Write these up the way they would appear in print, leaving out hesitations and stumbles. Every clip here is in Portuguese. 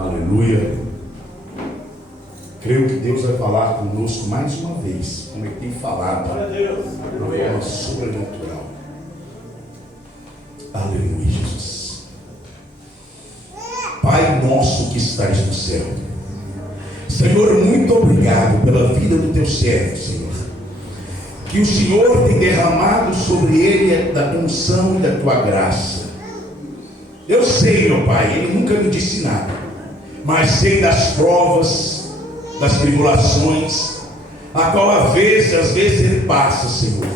Aleluia. Creio que Deus vai falar conosco mais uma vez, como Ele tem falado, de uma forma sobrenatural. Aleluia, Jesus. Pai nosso que estás no céu, Senhor, muito obrigado pela vida do teu servo, Senhor. Que o Senhor tem derramado sobre ele da unção e da tua graça. Eu sei, meu Pai, ele nunca me disse nada, mas sei das provas, das tribulações, a qual às vezes ele passa, Senhor.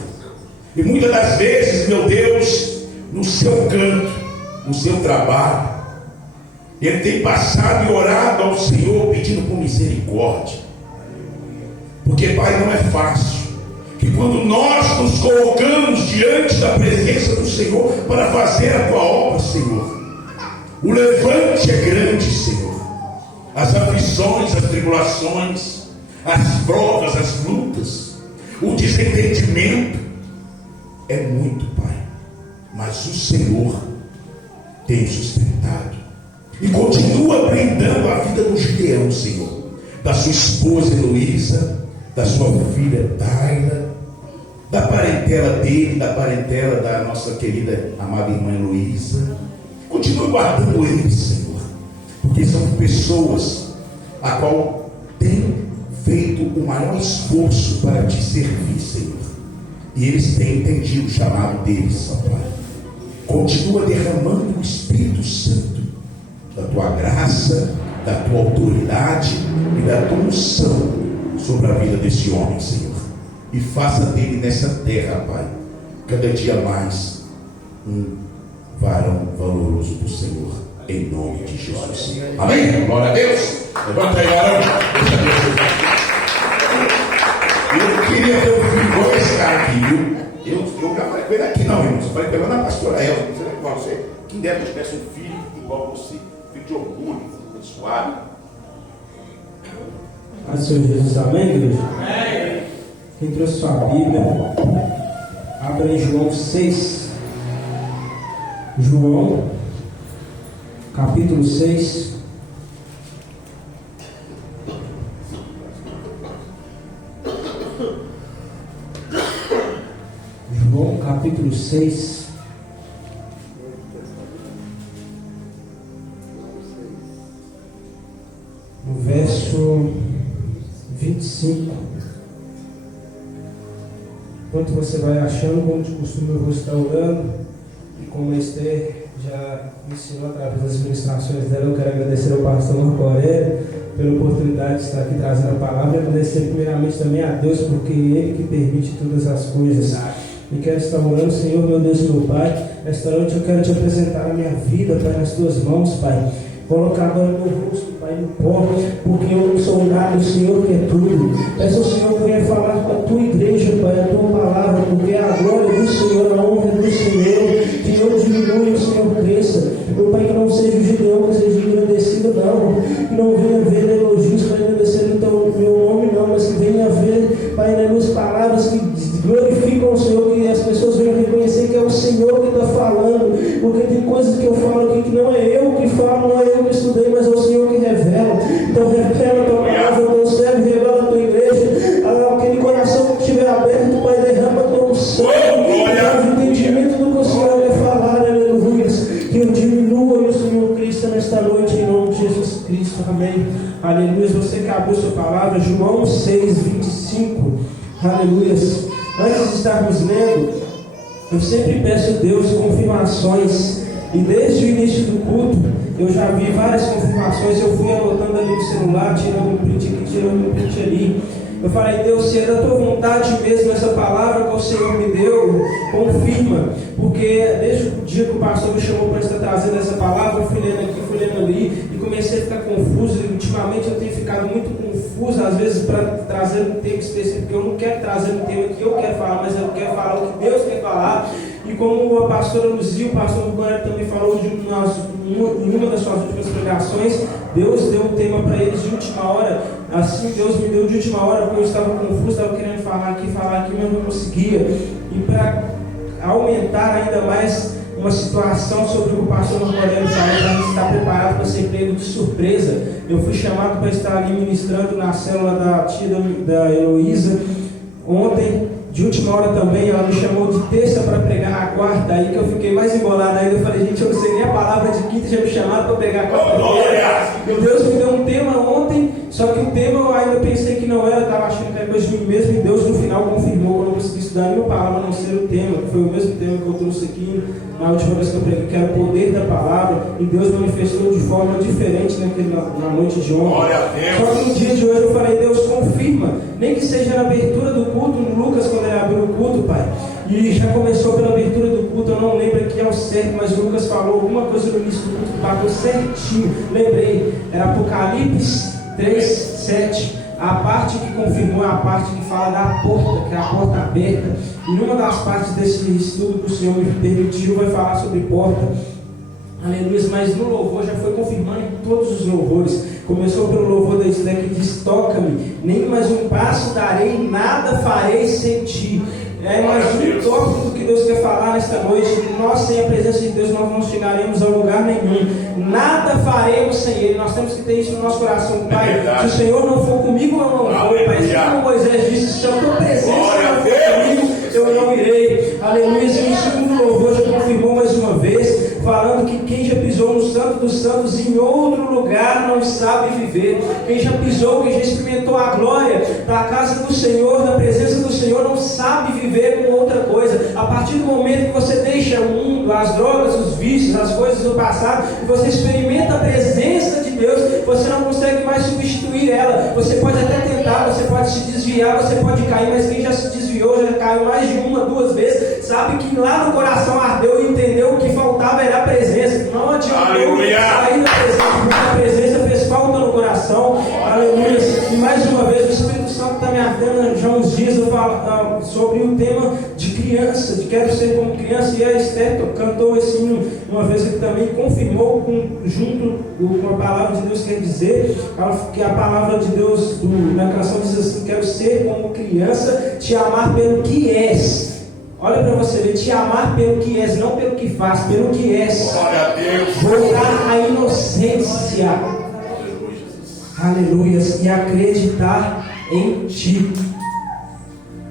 E muitas das vezes, meu Deus, no seu canto, no seu trabalho, ele tem passado e orado ao Senhor pedindo por misericórdia. Porque, Pai, não é fácil. Que quando nós nos colocamos diante da presença do Senhor para fazer a tua obra, Senhor, o levante é grande, Senhor. As aflições, as tribulações, as provas, as lutas, o desentendimento é muito, Pai. Mas o Senhor tem sustentado e continua blindando a vida do Gideão, Senhor, da sua esposa Heloísa, da sua filha Taila, da parentela dele, da parentela da nossa querida amada irmã Heloísa. Continua guardando eles, Senhor, porque são pessoas a qual tem feito o maior esforço para te servir, Senhor, e eles têm entendido o chamado deles, ó Pai. Continua derramando o Espírito Santo da tua graça, da tua autoridade e da tua unção sobre a vida desse homem, Senhor, e faça dele nessa terra, Pai, cada dia mais um varão valoroso do Senhor, em nome de Jesus. Amém? Glória a Deus. Levanta aí, varão. Eu queria ter um filho igual esse cara aqui, viu? Eu já falei com ele aqui, não, irmão. Eu falei com ele na pastora Elza. Não sei igual você. Quem dera que eu tivesse um filho igual você, filho de orgulho, abençoado. A Senhor Jesus, amém, igreja? Amém. Quem trouxe sua Bíblia, abra em João 6. João, capítulo 6. João, capítulo 6. No verso 25. Enquanto você vai achando, como de costume eu vou estar orando, e como a Esther já me ensinou através das ministrações dela, eu quero agradecer ao pastor Marco Aurélio pela oportunidade de estar aqui trazendo a palavra, e agradecer primeiramente também a Deus, porque Ele que permite todas as coisas. E quero estar orando, Senhor, meu Deus e meu Pai, nesta noite eu quero te apresentar a minha vida, Pai, nas tuas mãos, Pai. Colocar agora meu rosto, Pai, no pó, porque eu não sou nada, o Senhor que é tudo. Peço ao Senhor que venha falar com a tua igreja, Pai, a tua palavra, porque a glória do Senhor, a honra do Senhor, que eu diminui, o Senhor cresça. Meu Pai, que não seja o Gideão, que seja engrandecido, não. Que não venha haver elogios para engrandecer o meu nome, não, mas que venha haver, Pai, nas minhas palavras que glorificam o Senhor, que as pessoas venham reconhecer que é o Senhor que está falando, porque tem coisas que eu falo aqui que não é eu que falo, não é eu que estudei, mas é o Senhor que revela. Então revela a tua palavra, o teu servo, revela a tua igreja, aquele coração que estiver aberto, Pai, derrama a tua unção, traz o entendimento do que o Senhor quer falar, aleluia, que eu diminua e o Senhor Cristo nesta noite, em nome de Jesus Cristo, amém, aleluia. Você que abriu sua palavra, João 6, 25, aleluia. Antes de estarmos lendo, eu sempre peço a Deus confirmações, e desde o início do culto eu já vi várias confirmações. Eu fui anotando ali no celular, tirando um print aqui, tirando um print ali. Eu falei: Deus, se é da tua vontade mesmo essa palavra que o Senhor me deu, confirma, porque desde o dia que o pastor me chamou para estar trazendo essa palavra, eu fui lendo aqui, fui lendo ali, e comecei a ficar confuso. E ultimamente eu tenho ficado muito confuso, às vezes, para trazer um tema específico, porque eu não quero trazer um tema que eu quero falar, mas eu quero falar o que Deus quer falar. E como a pastora Luzia, o pastor Rubano também falou em uma das suas últimas pregações, Deus deu um tema para eles de última hora. Assim Deus me deu de última hora, porque eu estava confuso, estava querendo falar aqui, mas não conseguia. E para aumentar ainda mais uma situação sobre o que o pastor Marco Aurélio falou, para a gente estar preparado para ser pego de surpresa. Eu fui chamado para estar ali ministrando na célula da tia da Heloísa ontem, de última hora também. Ela me chamou de terça para pregar na quarta, aí que eu fiquei mais embolado ainda. Eu falei, gente, eu não sei nem a palavra de quinta, já me chamaram para pregar quarta-feira. Meu Deus me deu um tema ontem, só que o tema eu ainda pensei que não era, estava achando que era coisa de mim mesmo, e Deus no final confirmou, que eu não consegui estudar nenhuma palavra a não ser o tema, que foi o mesmo tema que eu trouxe aqui na última vez que eu preguei, que era o poder da palavra, e Deus manifestou de forma diferente na noite de ontem. Só que no dia de hoje eu falei, Deus confirma, nem que seja na abertura do culto, no Lucas, quando ele abriu o culto, Pai, e já começou pela abertura do culto, eu não lembro aqui ao certo, mas o Lucas falou alguma coisa no início do culto que bateu certinho, lembrei, era Apocalipse 3:7, a parte que confirmou é a parte que fala da porta, que é a porta aberta, e numa das partes desse estudo que o Senhor me permitiu, vai falar sobre porta, aleluia, mas no louvor já foi confirmando em todos os louvores. Começou pelo louvor da Esther que diz, toca-me, nem mais um passo darei, nada farei sem ti. É mais um tópico que Deus quer falar nesta noite. Nós, sem a presença de Deus, nós não chegaremos a lugar nenhum. Nada faremos sem Ele. Nós temos que ter isso no nosso coração, Pai. Se o Senhor não for comigo, eu não vou, Pai. Se como Moisés disse, se a tua presença não for comigo, eu não irei. Aleluia. E o segundo louvor já confirmou mais uma vez, falando que quem já pisou no Santo dos Santos em outro lugar não sabe viver. Quem já pisou, quem já experimentou a glória da casa do Senhor, da presença do Senhor, não sabe viver com outra coisa. A partir do momento que você deixa o mundo, as drogas, os vícios, as coisas do passado, e você experimenta a presença de Deus, você não consegue mais substituir ela. Você pode até tentar, você pode se desviar, você pode cair, mas quem já se desviou, já caiu mais de uma, duas vezes, sabe que lá no coração ardeu e entendeu que faltava era a presença. Não adiantou sair da presença, porque a presença fez falta no coração. Aleluia. E mais uma vez o Espírito Santo está me ardendo já uns dias eu falo sobre o tema de criança, de quero ser como criança, e a Esther cantou esse hino uma vez que também confirmou junto com a palavra de Deus, quer dizer que a palavra de Deus na canção diz assim, quero ser como criança, te amar pelo que és. Olha para você ver, te amar pelo que és, não pelo que faz, pelo que és. Glória a Deus. Voltar à inocência. Aleluias. E acreditar em ti.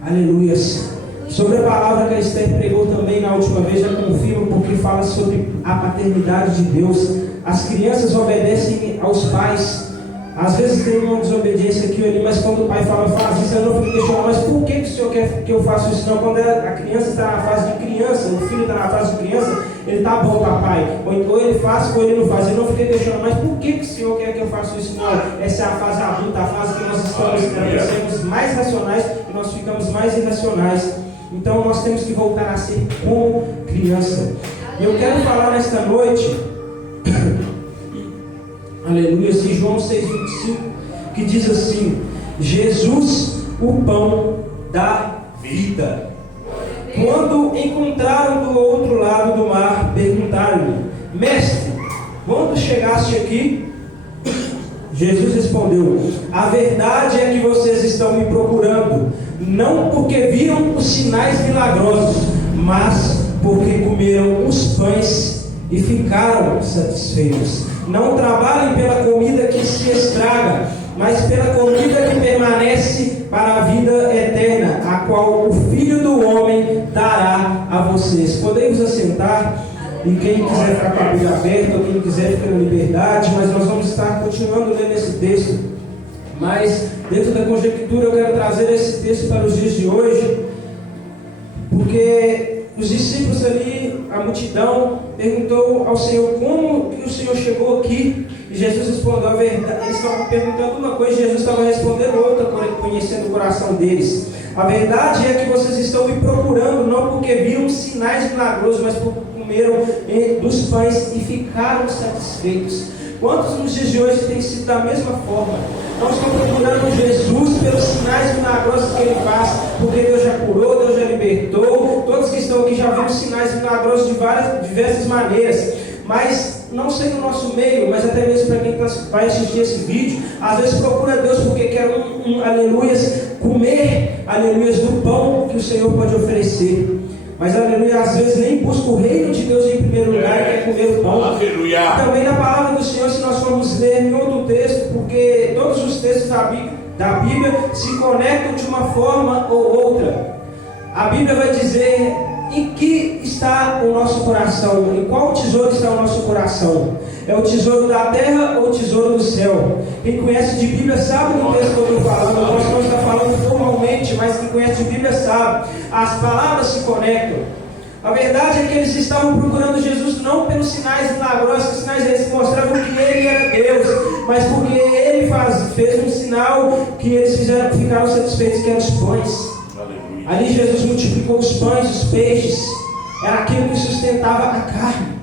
Aleluias. Sobre a palavra que a Esther pregou também na última vez, já confirmo, porque fala sobre a paternidade de Deus. As crianças obedecem aos pais. Às vezes tem uma desobediência aqui ou ali, mas quando o pai fala, faz isso, eu não fico questionando, mas por que o Senhor quer que eu faça isso? Não, quando a criança está na fase de criança, o filho está na fase de criança, ele está bom, papai, ou então ele faz ou ele não faz, eu não fiquei questionando, mas por que o Senhor quer que eu faça isso? Não, essa é a fase adulta, a fase que nós estamos, sermos mais racionais e nós ficamos mais irracionais. Então nós temos que voltar a ser como criança. E eu quero falar nesta noite aleluia, em João 6,25, que diz assim, Jesus, o pão da vida. Quando encontraram do outro lado do mar, perguntaram-lhe, mestre, quando chegaste aqui? Jesus respondeu, a verdade é que vocês estão me procurando, não porque viram os sinais milagrosos, mas porque comeram os pães e ficaram satisfeitos. Não trabalhem pela comida que se estraga, mas pela comida que permanece para a vida eterna, a qual o Filho do Homem dará a vocês. Podemos assentar, e quem quiser ficar com a Bíblia aberta, ou quem quiser ficar na liberdade, mas nós vamos estar continuando lendo esse texto. Mas dentro da conjectura eu quero trazer esse texto para os dias de hoje, porque os discípulos ali, a multidão, perguntou ao Senhor como que o Senhor chegou aqui, e Jesus respondeu a verdade. Eles estavam perguntando uma coisa e Jesus estava respondendo outra, conhecendo o coração deles. A verdade é que vocês estão me procurando, não porque viram sinais milagrosos, mas porque comeram dos pães e ficaram satisfeitos. Quantos nos dias de hoje têm sido da mesma forma? Nós estamos procurando Jesus pelos sinais milagrosos que Ele faz, porque Deus já curou, Deus já libertou. Todos que estão aqui já viram sinais milagrosos de diversas maneiras. Mas não sei no nosso meio, mas até mesmo para quem vai assistir esse vídeo, às vezes procura Deus porque quer aleluias, comer aleluias do pão que o Senhor pode oferecer. mas aleluia, às vezes nem busca o reino de Deus em primeiro lugar e quer comer o pão. Aleluia. Também na palavra do Senhor, se nós formos ler em outro texto, porque todos os textos da Bíblia se conectam de uma forma ou outra. A Bíblia vai dizer em que está o nosso coração, em qual tesouro está o nosso coração. É o tesouro da terra ou o tesouro do céu? Quem conhece de Bíblia sabe do texto que eu estou falando. Eu posso não estar falando formalmente, mas quem conhece de Bíblia sabe. As palavras se conectam. A verdade é que eles estavam procurando Jesus não pelos sinais milagrosos, que sinais eles mostravam que ele era Deus, mas porque ele fez um sinal que eles ficaram satisfeitos, que eram os pães. Ali Jesus multiplicou os pães, os peixes, era aquilo que sustentava a carne.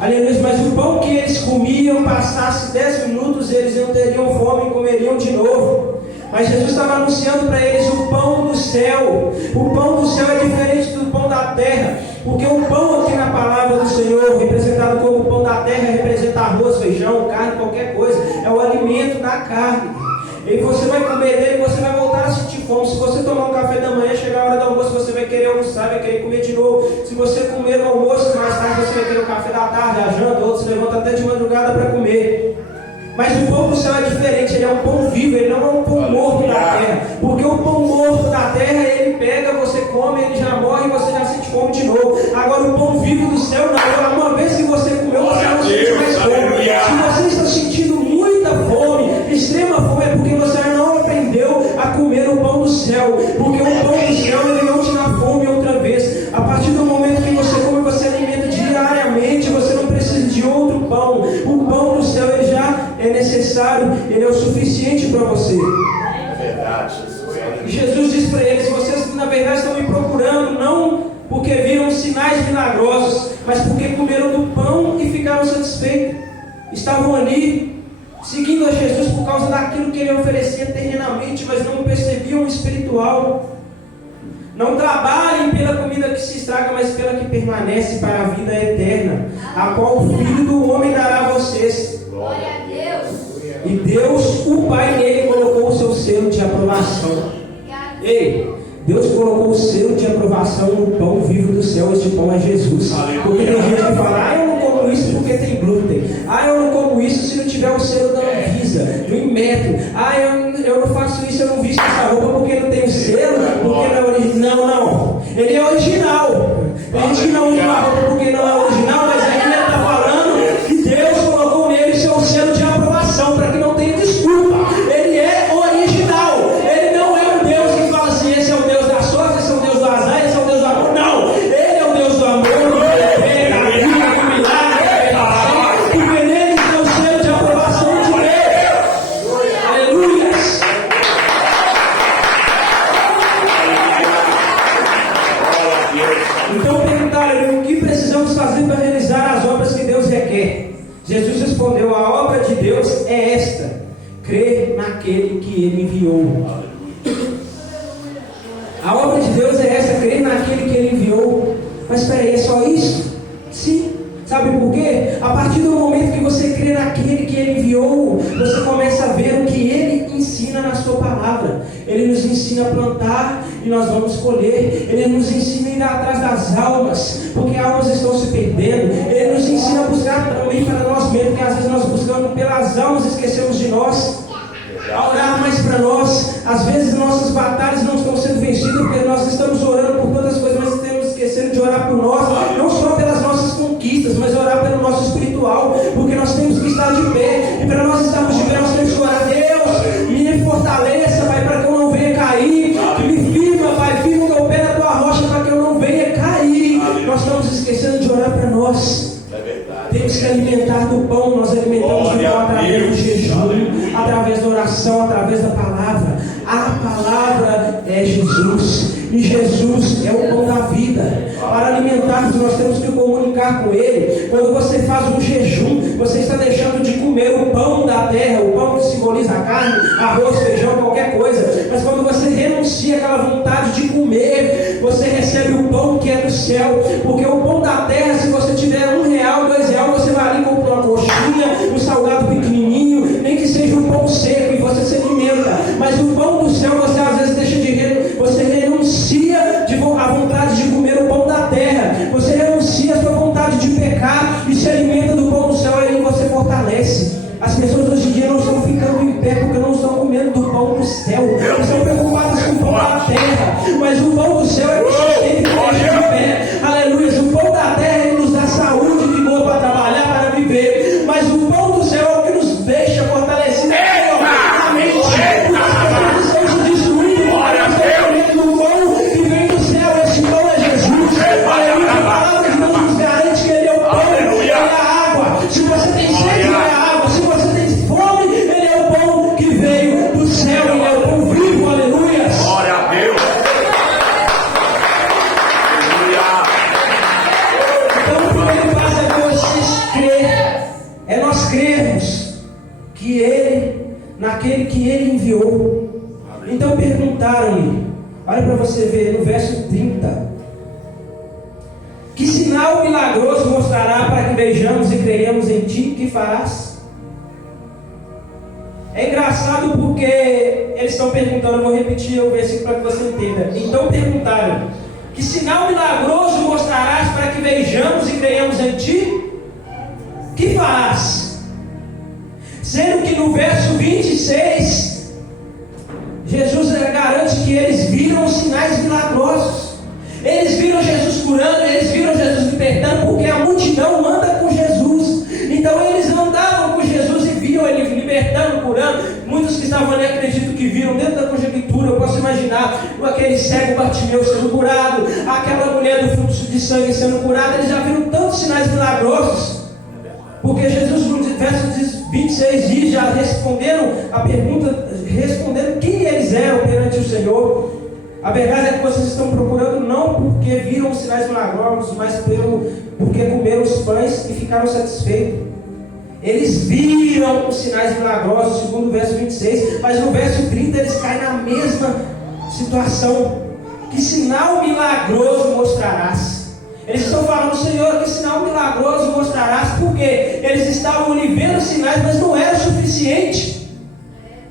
Aleluia, mas o pão que eles comiam, passasse 10 minutos, eles não teriam fome e comeriam de novo. Mas Jesus estava anunciando para eles o pão do céu. O pão do céu é diferente do pão da terra, porque o pão aqui na palavra do Senhor, representado como o pão da terra, representa arroz, feijão, carne, qualquer coisa. É o alimento da carne. E você vai comer dele, você vai voltar a sentir fome. Se você tomar um café da manhã, chegar a hora do almoço, você vai querer almoçar, vai querer comer de novo. Se você comer no almoço, mais tarde você vai querer o café da tarde, a janta, outro se levanta até de madrugada para comer. Mas o pão do céu é diferente, ele é um pão vivo, ele não é um pão morto da terra. Porque o pão morto da terra, ele pega, você come, ele já morre e você já sente fome de novo. Agora o pão vivo do céu, não, uma vez que você comeu, você não sente mais fome. Se você está sentindo muita fome, extrema fome, é porque você não aprendeu a comer o pão do céu. Porque o pão do céu, ele não te dá fome outra vez. A partir do momento que você come, você alimenta diariamente, você não precisa de outro pão. O pão do céu, ele já é necessário, ele é o suficiente para você. É verdade. E Jesus diz para eles: vocês na verdade estão me procurando não porque viram sinais milagrosos, mas porque comeram do pão e ficaram satisfeitos. Estavam ali seguindo a Jesus por causa daquilo que ele oferecia terrenamente, mas não percebiam o espiritual. Não trabalhem pela comida que se estraga, mas pela que permanece para a vida eterna, a qual o Filho do Homem dará a vocês. Glória a Deus. E Deus, o Pai, nele colocou o seu selo de aprovação. Ei, Deus colocou o selo de aprovação no pão vivo do céu. Este pão é Jesus. Porque tem gente que fala: eu não como isso porque tem glúten. Eu não como isso se não tiver o selo da Anvisa, do Inmetro. Eu não faço isso, eu não visto essa roupa porque não tem o selo, porque não é original. Não, ele é original. Tem gente que não usa uma roupa porque não é original, mas aqui ele está falando que Deus colocou nele o seu selo de aprovação, para que não tenha desculpa. Ele é original. Ele não é um Deus que fala assim: esse é o Deus da sorte, esse é o Deus do azar, esse é o Deus do amor. Não, ele é o Deus do amor, da vida, do milagre, da revelação, porque nele tem o selo de aprovação de Deus. Aleluia. Então perguntaram: o que precisamos fazer para realizar as obras que Deus requer? Jesus respondeu: a obra de Deus é esta: crer naquele que ele enviou. A obra de Deus é essa: crer naquele que ele enviou. Mas espera aí, é só isso? Sim. Sabe por quê? A partir do momento que você crê naquele que ele enviou, você começa a ver o que ele ensina na sua palavra. Ele nos ensina a plantar e nós vamos colher. Ele nos ensina a ir atrás das almas, porque almas estão se perdendo. Ele nos ensina a buscar também para nós mesmos, porque às vezes nós buscamos pelas almas e esquecemos de nós. A orar mais para nós. Às vezes nossas batalhas não estão sendo vencidas porque nós estamos orando por tantas coisas, mas estamos esquecendo de orar por nós, não só pelas nossas conquistas, mas orar pelo nosso espiritual, porque nós temos que estar de pé, e para nós estarmos de pé nós temos que orar: Deus, me fortaleça, Pai, para que eu não venha cair, me firma, Pai, firma o meu pé na tua rocha para que eu não venha cair. Nós estamos esquecendo de orar para nós. Temos que alimentar do pão. Nós alimentamos do pão através do jejum, através da oração, através da palavra. A palavra é Jesus, e Jesus é o pão da vida. Para alimentarmos, nós temos que comunicar com Ele. Quando você faz um jejum, você está deixando de comer o pão da terra, o pão que simboliza a carne, arroz, feijão, qualquer coisa. Mas quando você renuncia àquela vontade de comer, você recebe o pão que é do céu. Porque o pão da terra, se você tiver R$1, R$2, você vai ali e compra uma coxinha, um salgado pequenininho, nem que seja um pão seco, e você se alimenta. Mas o pão do céu, você às vezes deixa de você renuncia à vontade de comer As pessoas hoje em dia não estão ficando em pé porque não estão comendo do pão do céu. Estão preocupadas com o pão da terra. Mas o pão do céu é o que sustenta e deixa de pé. Aleluia. O pão da terra ele nos dá saúde e vigor para trabalhar, para viver. Mas o pão do céu é o que nos deixa fortalecidos. Amém. As pessoas estão se destruindo. Estão comendo o pão que vem do céu. Esse pão é Jesus. Aleluia. A palavra de Deus nos garante que Ele é o pão. Ele é a água. Se você tem sede, Ele é a água. Se você tem fome, Ele é o pão que veio do céu. Ele é o pão vivo. Aleluia. Glória a Deus. Então, o primeiro passo é vocês crer. É nós crermos que Ele, naquele que Ele enviou. Então perguntaram-lhe, olha para você ver no verso 30. Que sinal milagroso mostrará para que vejamos e creiamos em ti? Que farás? É engraçado porque eles estão perguntando, eu vou repetir o versículo para que você entenda. Então perguntaram, que sinal milagroso mostrarás para que vejamos e creiamos em ti? Que farás? Sendo que no verso 26, Jesus garante que eles viram sinais milagrosos. Eles viram Jesus curando, eles viram Jesus libertando, porque a multidão anda com Jesus. Então eles andavam com Jesus e viam Ele libertando, curando. Muitos que estavam ali acreditam que viram dentro da conjectura. Eu posso imaginar aquele cego Bartimeu sendo curado, aquela mulher do fluxo de sangue sendo curada. Eles já viram tantos sinais milagrosos. Porque Jesus no verso 26 diz, já responderam a pergunta, respondendo quem eles eram perante o Senhor. A verdade é que vocês estão procurando não porque viram os sinais milagrosos, mas porque comeram os pães e ficaram satisfeitos. Eles viram os sinais milagrosos, segundo o verso 26, mas no verso 30 eles caem na mesma situação. Que sinal milagroso mostrarás? Eles estão falando, Senhor, que sinal milagroso mostrarás? Porque eles estavam ali vendo sinais, mas não era o suficiente.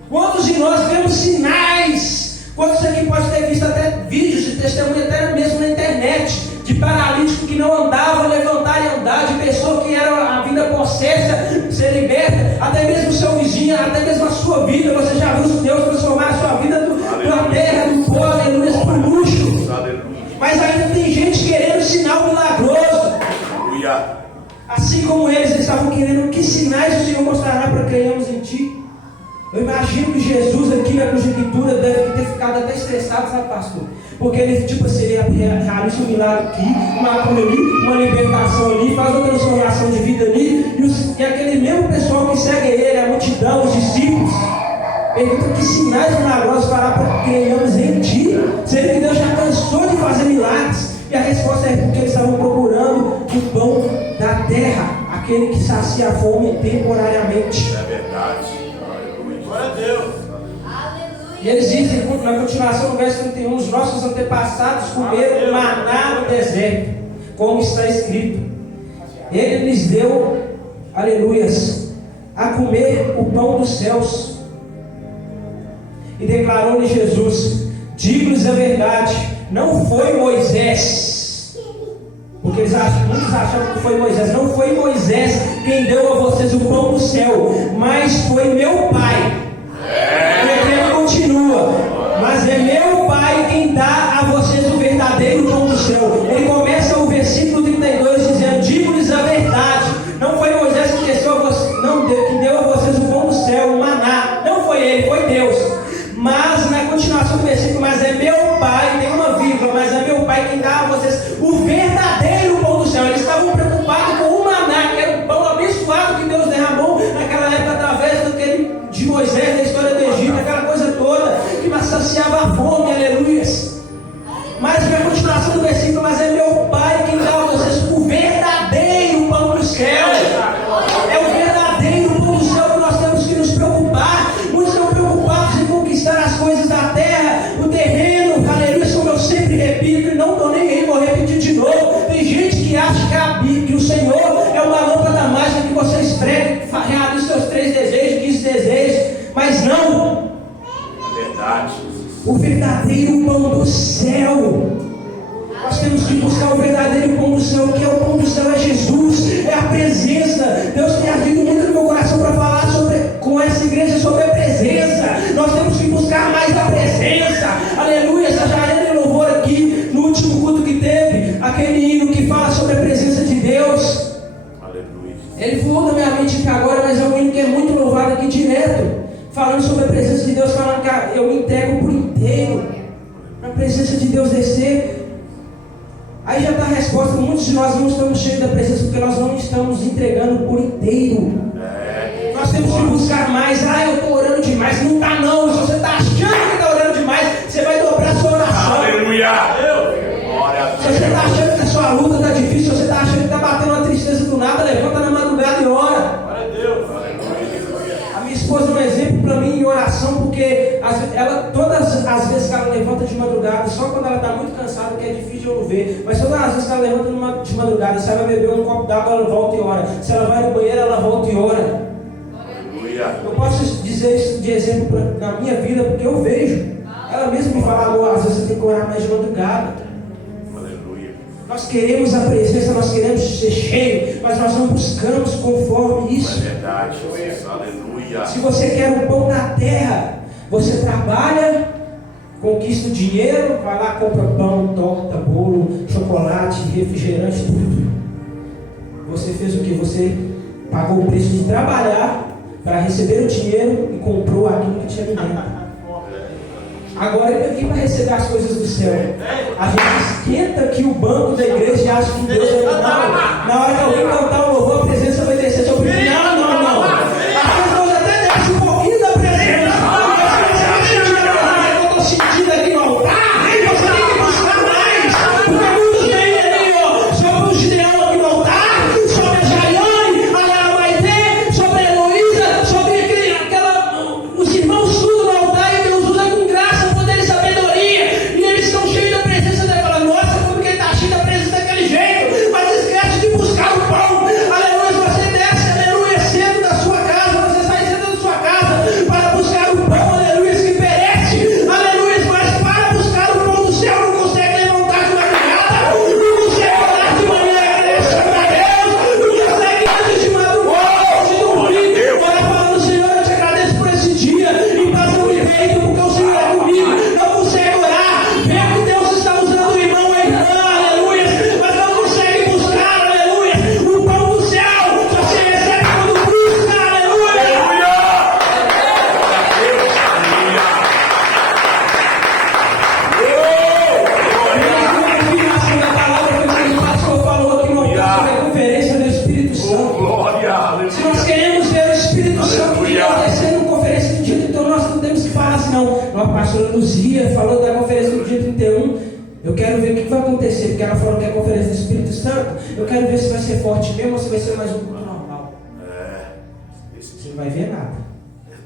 Quantos de nós vemos sinais? Quantos aqui pode ter visto até vídeos de testemunho, até mesmo na internet, de paralítico que não andava, levantar e andar, de pessoa que era a vida possessa, ser liberta, até mesmo o seu vizinho, até mesmo a sua vida. Você já viu Deus transformar a sua vida da terra, do pó, aleluia, para o luxo. Mas ainda tem gente querendo sinal milagroso. Assim como eles estavam querendo, que sinais o Senhor mostrará para que creiamos em Ti? Eu imagino que Jesus aqui na conjectura deve ter ficado até estressado, sabe, pastor? Porque ele, tipo assim, ele realiza um milagre aqui, uma cura ali, uma libertação ali, faz uma transformação de vida ali, e aquele mesmo pessoal que segue ele, a multidão, os discípulos, pergunta que sinais milagrosos fará para que creiamos em Ti? Sendo que Deus já cansou de fazer milagres. E a resposta é porque eles estavam procurando o pão da terra, aquele que sacia a fome temporariamente. É verdade. Glória a Deus. E eles dizem na continuação do verso 31, os nossos antepassados comeram maná no deserto, como está escrito. Ele lhes deu, aleluias, a comer o pão dos céus. E declarou-lhe Jesus, digo-lhes a verdade, não foi Moisés, porque muitos achavam que foi Moisés. Não foi Moisés quem deu a vocês o pão do céu, mas foi meu Pai. Ele continua, mas é meu Pai quem dá a vocês o verdadeiro pão do céu. Ele começa o versículo 32 dizendo, digo-lhes a verdade, não foi Moisés que deu a vocês o pão do céu, o maná. Não foi ele, foi Deus. Mas na continuação do versículo, mas é meu Pai, tem uma vírgula, mas é meu Pai quem dá a vocês o verdadeiro pão do céu. Eles estavam preocupados com o maná, que era o pão abençoado que Deus derramou naquela época através de Moisés, da história do Egito, aquela coisa toda que saciava a fome, aleluias. Mas na continuação do versículo, mas é meu Pai quem dá a vocês o verdadeiro pão do céu. É o verdadeiro pão do céu que nós temos que nos preocupar. Muitos estão preocupados em conquistar as coisas da terra, o terreno, aleluia, como eu sempre repito, e não estou nem aí, vou repetir de novo. Tem gente que acha que o Senhor é uma lâmpada mágica que você esfrega, realiza os seus 3 desejos, 15 desejos, mas não. É verdade. O verdadeiro pão do céu. Nós temos que buscar o verdadeiro pão do céu. O que é o pão do céu? É Jesus, é a presença. Deus tem ardido muito no meu coração para falar sobre presença de Deus falando que eu me entrego por inteiro. Na presença de Deus descer. Aí já está a resposta. Muitos de nós não estamos cheios da presença porque nós não estamos entregando por inteiro. Nós temos que buscar mais. Eu estou orando demais. Não está não. Se você está achando que está orando demais, você vai dobrar a sua oração. Aleluia! Se você está achando que a sua luta está difícil, se você está achando que está batendo uma tristeza do nada, levanta na madrugada e ora. A minha esposa é um exemplo para mim em oração, porque ela, todas as vezes que ela levanta de madrugada, só quando ela está muito cansada, que é difícil de eu ver, mas todas as vezes que ela levanta de madrugada, se ela beber um copo d'água, ela volta e ora. Se ela vai no banheiro, ela volta e ora. Eu posso dizer isso de exemplo na minha vida, porque eu vejo. Ela mesma me fala, às vezes você tem que orar mais de madrugada. Nós queremos a presença, nós queremos ser cheios, mas nós não buscamos conforme isso. É verdade, Jesus. Aleluia. Se você quer o pão da terra, você trabalha, conquista o dinheiro, vai lá, compra pão, torta, bolo, chocolate, refrigerante, tudo. Você fez o que? Você pagou o preço de trabalhar para receber o dinheiro e comprou aquilo que te alimenta. Agora eu aqui para receber as coisas do céu. A gente esquenta aqui o banco da igreja e acha que Deus vai dar. Na hora que alguém cantar o louvor, a presença vai descer sobre mim. Não. As pessoas até descem um pouquinho da presença. Eu estou sentindo aqui no altar. Você tem que buscar mais. Porque muitos vêm ali, sobre o Gideão aqui no altar, sobre a Jaiane, a Lara Maitê, sobre a Heloísa, sobre os irmãos tudo no altar, e Deus usa com graça, poder e sabedoria, e eles estão cheios da presença dele. Fala, nossa, como que ele está cheio da presença daquele jeito, mas esquece de buscar o pão. Aleluia, você desce, aleluia, cedo da sua casa, você sai cedo da sua casa para buscar o pão, aleluia, que perece, aleluia, mas para buscar o pão do céu não consegue levantar de madrugada, não consegue orar de manhã agradecendo a Deus, não consegue antes de madrugada, de dormir, ora falando, Senhor, eu te agradeço por esse dia, e passa o direito, porque o Senhor é comigo, não consegue orar, vê que Deus está usando o irmão e a irmã, aleluia, mas não consegue buscar, aleluia, o pão do céu, você recebe quando busca, aleluia. Confirmação da palavra que o pastor falou aqui no altar, conferência do Espírito Santo. Glória, Se nós queremos ver o Espírito Santo de Deus descendo em conferência do dia 31, então nós não temos que falar assim, não. A pastora Luzia falou da conferência do dia 31. Eu quero ver o que vai acontecer, porque ela falou que é a conferência do Espírito Santo. Eu quero ver se vai ser forte mesmo ou se vai ser mais um culto normal. Você não vai ver nada.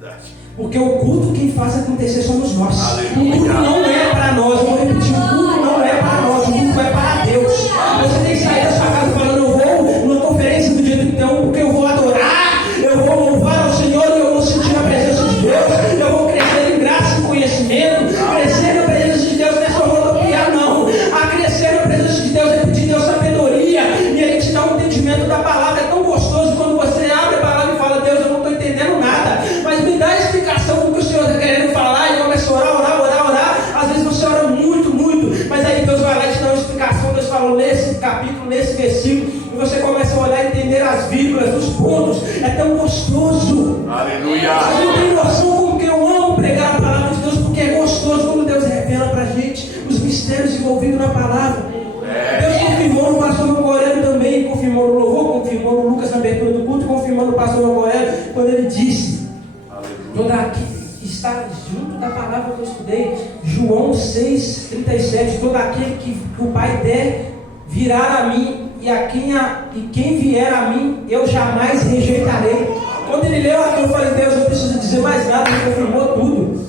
verdade. Porque o culto quem faz acontecer somos nós. Aleluia. O culto não é para nós. Vou repetir, o culto não é para nós. O culto é para Deus. Você tem que sair da sua casa falando, eu vou numa conferência do dia 31 porque eu vou adorar, eu vou louvar ao Senhor e eu vou sentir a presença de Deus, eu vou crescer em graça e conhecimento. Crescer na presença de Deus não é só rodopiar, não. A crescer na presença de Deus é pedir Deus sabedoria e Ele te dá um entendimento da palavra. É tão gostoso quando você abre a palavra e fala, Deus, eu não estou entendendo nada, mas me dá a explicação do que o Senhor está querendo falar, e começa a orar. Às vezes você ora muito, mas aí Deus vai lá e te dá uma explicação. Deus falou nesse capítulo, nesse versículo, e você começa a olhar e entender as vírgulas, os pontos. É tão gostoso. Aleluia. Você não tem noção como que eu amo pregar a palavra de Deus, porque é gostoso quando Deus revela pra gente os mistérios envolvidos na palavra. Deus confirmou no pastor Mogorelo também, confirmou no louvor, confirmou no Lucas na abertura do culto, confirmou no pastor Mogorelo quando ele disse, toda aqui está junto da palavra que eu estudei, João 6,37, todo aquele que o Pai der virá a mim, e quem vier a mim eu jamais rejeitarei. Quando ele leu aqui, eu falei, Deus, não precisa dizer mais nada, ele confirmou tudo.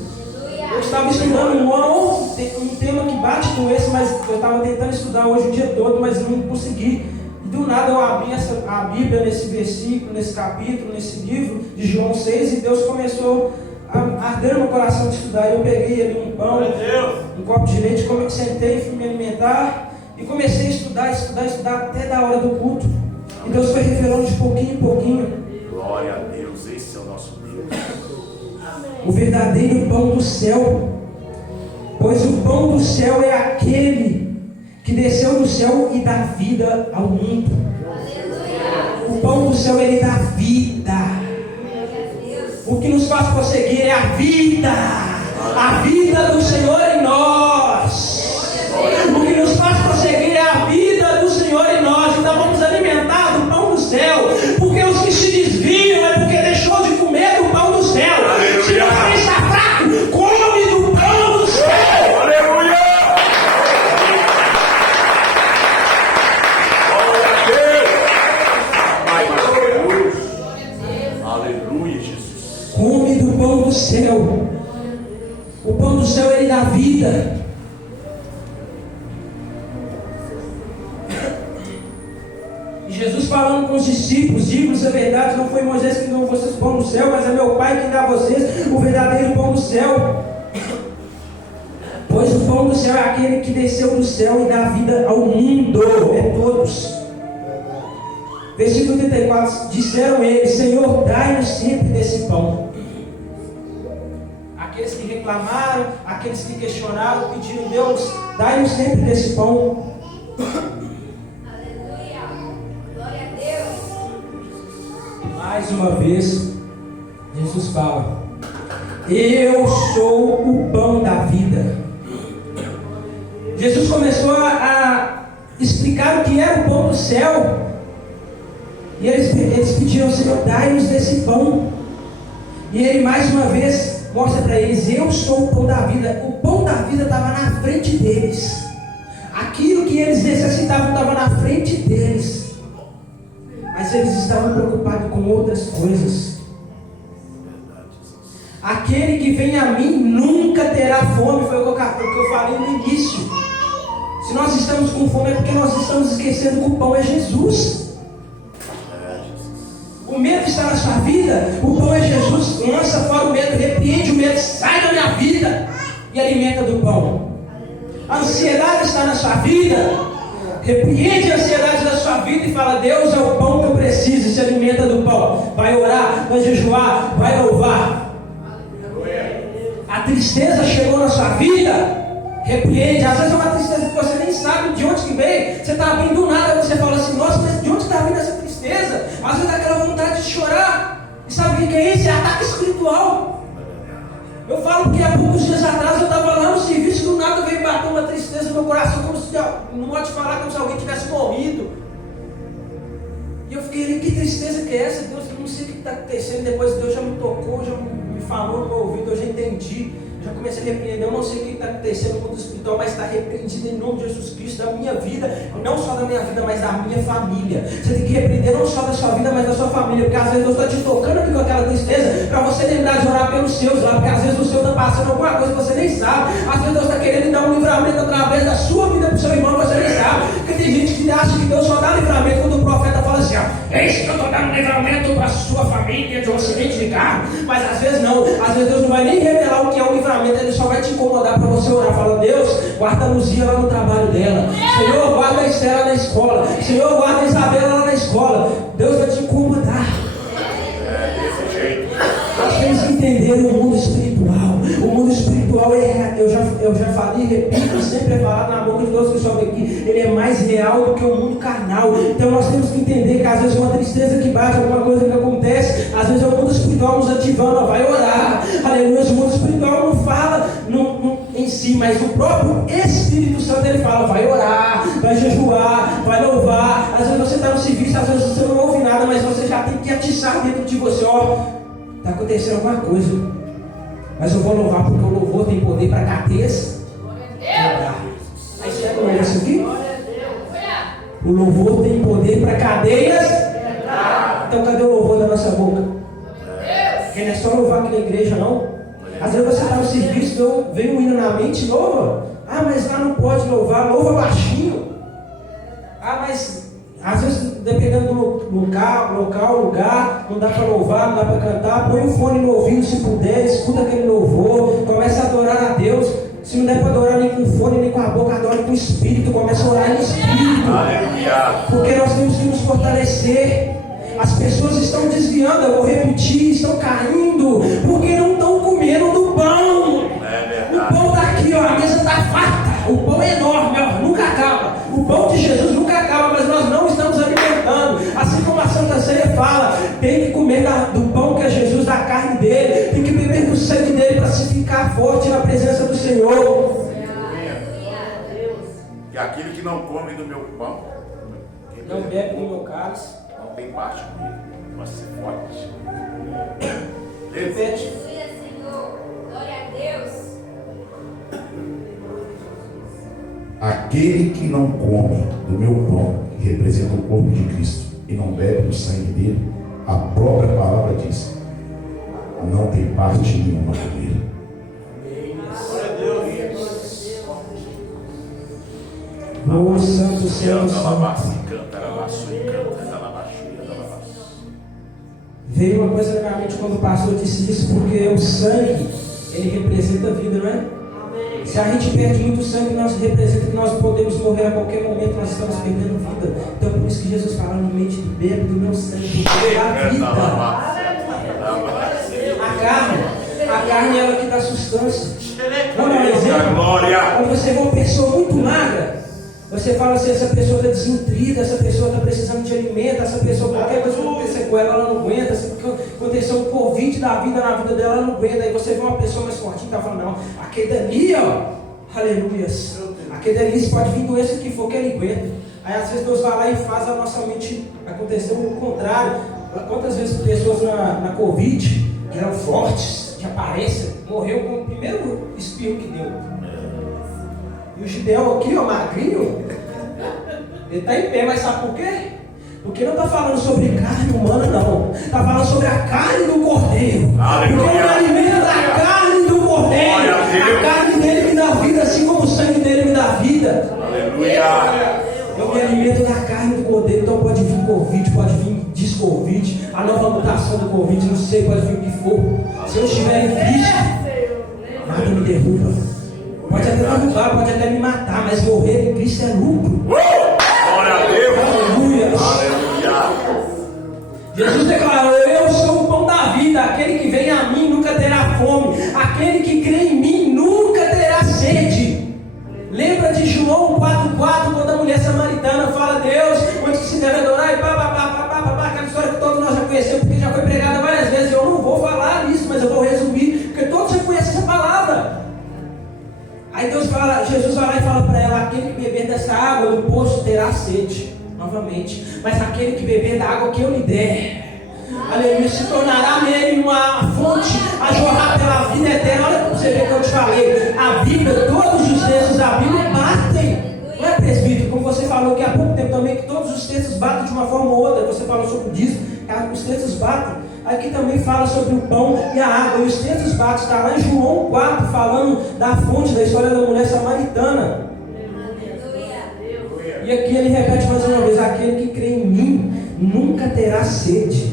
Eu estava estudando um tema que bate com esse, mas eu estava tentando estudar hoje o dia todo, mas não consegui. E do nada eu abri a Bíblia nesse versículo, nesse capítulo, nesse livro de João 6, e Deus começou a arder no meu coração de estudar. Eu peguei ali um pão, um copo de leite, sentei, fui me alimentar e comecei a estudar até da hora do culto. E Deus foi revelando de pouquinho em pouquinho. Glória a Deus, esse é o nosso Deus. O verdadeiro pão do céu, pois o pão do céu é aquele que desceu do céu e dá vida ao mundo. O pão do céu, ele dá vida. O que nos faz faz prosseguir é a vida do Senhor em nós. O que nos faz prosseguir é a vida do Senhor em nós. Então vamos alimentar do pão do céu, porque os que se desviam é porque deixou de comer do pão do céu. Se você está fraco, come do pão do céu. Aleluia! Aleluia, Jesus. Come do pão do céu. O pão do céu, ele dá vida. E Jesus falando com os discípulos: digo-lhes a verdade, não foi Moisés que deu vocês o pão do céu, mas é meu Pai que dá a vocês o verdadeiro pão do céu. Pois o pão do céu é aquele que desceu do céu e dá vida ao mundo, é todos. Versículo 34, disseram eles: Senhor, dai-nos sempre desse pão. Aqueles que reclamaram, aqueles que questionaram, pediram: Deus, dai-nos sempre desse pão. Aleluia, glória a Deus. Mais uma vez, Jesus fala: eu sou o pão da vida. Jesus começou a explicar o que era o pão do céu. E eles pediram: Senhor, dai-nos desse pão. E ele mais uma vez mostra para eles: eu sou o pão da vida. O pão da vida estava na frente deles. Aquilo que eles necessitavam estava na frente deles. Mas eles estavam preocupados com outras coisas. Aquele que vem a mim nunca terá fome. Foi o que eu falei no início. Se nós estamos com fome é porque nós estamos esquecendo que o pão é Jesus. O medo está na sua vida, o pão é Jesus. Lança fora o medo, repreende o medo, sai da minha vida e alimenta do pão. A ansiedade está na sua vida, repreende a ansiedade da sua vida e fala: Deus é o pão que eu preciso, e se alimenta do pão. Vai orar, vai jejuar, vai louvar. A tristeza chegou na sua vida, repreende. Às vezes é uma tristeza que você nem sabe de onde que veio. Você está vindo do nada, você fala assim: nossa, mas de onde está vindo essa tristeza? Às vezes dá aquela vontade de chorar. E sabe o que é isso? É ataque espiritual. Eu falo que há poucos dias atrás eu estava lá no serviço e do nada veio bater uma tristeza no meu coração, como se, não pode falar, como se alguém tivesse morrido. E eu fiquei: que tristeza que é essa? Deus, eu não sei o que está acontecendo. Depois Deus já me tocou, já me falou no meu ouvido, eu já entendi. Já comecei a repreender. Eu não sei o que está acontecendo no mundo espiritual, mas está repreendido em nome de Jesus Cristo, da minha vida, não só da minha vida, mas da minha família. Você tem que repreender não só da sua vida, mas da sua família, porque às vezes Deus está te tocando aqui com aquela tristeza, para você lembrar de orar pelos seus lá, porque às vezes o seu está passando alguma coisa que você nem sabe. Às vezes Deus está querendo dar um livramento através da sua vida para o seu irmão, você nem sabe. Porque tem gente que acha que Deus só dá livramento quando o profeta fala assim: eis que eu estou dando livramento para a sua família de um acidente de carro. Mas às vezes não, às vezes Deus não vai nem revelar o que é o livramento, ele só vai te incomodar para você orar. Fala: Deus, guarda a Luzia lá no trabalho dela. Senhor, guarda a Estela na escola. Senhor, guarda a Isabela lá na escola. Deus vai te incomodar. Desse jeito. Nós temos que entender o mundo espiritual. O mundo espiritual eu já falei, repito, sempre é falado na boca de todos que sobem aqui. Ele é mais real do que o mundo carnal. Então nós temos que entender que às vezes uma tristeza que bate, alguma coisa que acontece, às vezes é o mundo espiritual nos ativando. Vai orar, aleluia. O mundo espiritual não fala em si, mas o próprio Espírito Santo, ele fala: vai orar, vai jejuar, vai louvar. Às vezes você está no serviço, às vezes você não ouve nada, mas você já tem que atiçar dentro de você: está acontecendo alguma coisa, mas eu vou louvar, porque o louvor tem poder para cadeias quebrar. Aí você não é isso aqui? O louvor tem poder para cadeias quebrar. Então cadê o louvor da nossa boca? Porque não é só louvar aqui na igreja, não. Às vezes você está no serviço, vem um hino na mente, louva. Mas lá não pode louvar, louva baixinho. Mas às vezes, dependendo do lugar, não dá para louvar, não dá para cantar. Põe o fone no ouvido se puder, escuta aquele louvor, começa a adorar a Deus. Se não der para adorar nem com o fone, nem com a boca, adora com o Espírito, começa a orar em Espírito. Aleluia. Porque nós temos que nos fortalecer. As pessoas estão desviando, eu vou repetir, estão caindo, porque não estão comendo do pão. O pão está aqui, a mesa está farta, o pão é enorme, nunca acaba. O pão de Jesus nunca acaba, mas nós não estamos alimentando. Assim como a Santa Ceia fala, tem que comer do pão que é Jesus, da carne dele, tem que ficar forte na presença do Senhor. E aquele que não come do meu pão, Não bebe do meu cálice. não tem parte comigo, mas ser forte. Repete. Aleluia, Senhor. Glória a Deus. Aquele que não come do meu pão, que representa o corpo de Cristo, e não bebe do sangue dele, a própria palavra diz, não tem parte nenhuma comigo. Oh, Santo, Santo, Santo. Veio uma coisa na minha mente quando o pastor disse isso, porque o sangue, ele representa a vida, não é? Se a gente perde muito sangue, nós representa que nós podemos morrer a qualquer momento, nós estamos perdendo vida. Então por isso que Jesus fala, no meio de bebe do meu sangue, da vida. A carne é ela que dá sustância. Vamos dar um exemplo? Quando você vê uma pessoa muito magra, você fala assim, essa pessoa está desnutrida, essa pessoa está precisando de alimento, essa pessoa, qualquer coisa que acontecer com ela, ela não aguenta, se acontecer um Covid da vida na vida dela, ela não aguenta. Aí você vê uma pessoa mais forte e está falando, não, aquele dali, ó, aleluia, aquele dali, se pode vir doença que for que ele aguenta. Aí às vezes Deus vai lá e faz a nossa mente acontecer o contrário. Quantas vezes pessoas na Covid, que eram fortes, de aparência, morreu com o primeiro espirro que deu. E o Gideão aqui, ó, magrinho, ele está em pé, mas sabe por quê? Porque não está falando sobre carne humana, não. Está falando sobre a carne do cordeiro. Aleluia. Porque o alimento da carne do cordeiro, a carne dele me dá vida, assim como o sangue dele me dá vida. Aleluia. Eu me alimento da carne do cordeiro, então pode vir Covid, pode vir Dis-Covid, a nova mutação do Covid, não sei, pode vir o que for. Se eu estiver em Cristo, nada me derruba. Pode até derrubar, pode até me matar, mas morrer em Cristo é lucro. Glória a Deus. Aleluia. Aleluia. Jesus declarou, eu sou o pão da vida, aquele que vem a mim nunca terá fome, aquele que crê em mim nunca terá sede. Lembra de João 4,4, quando a mulher samaritana fala, Deus, onde que se deve adorar, e aquela história que todos nós já conhecemos, porque já foi pregada várias vezes. Eu não vou falar isso, mas eu vou resumir, porque todos já conhecem essa palavra. Aí Jesus vai lá e fala para ela, aquele que beber dessa água do poço terá sede, novamente, mas aquele que beber da água que eu lhe der, aleluia, se tornará nele uma fonte a jorrar pela vida eterna. Olha como você vê que eu te falei, a Bíblia, todos os textos da Bíblia batem, não é, presbítero? Como você falou que há pouco tempo também, que todos os textos batem de uma forma ou outra, você falou sobre isso, os textos batem. Aqui também fala sobre o pão e a água, e os textos batem, está lá em João 4, falando da fonte, da história da mulher samaritana. E aqui ele repete mais uma vez, aquele que crê em mim nunca terá sede.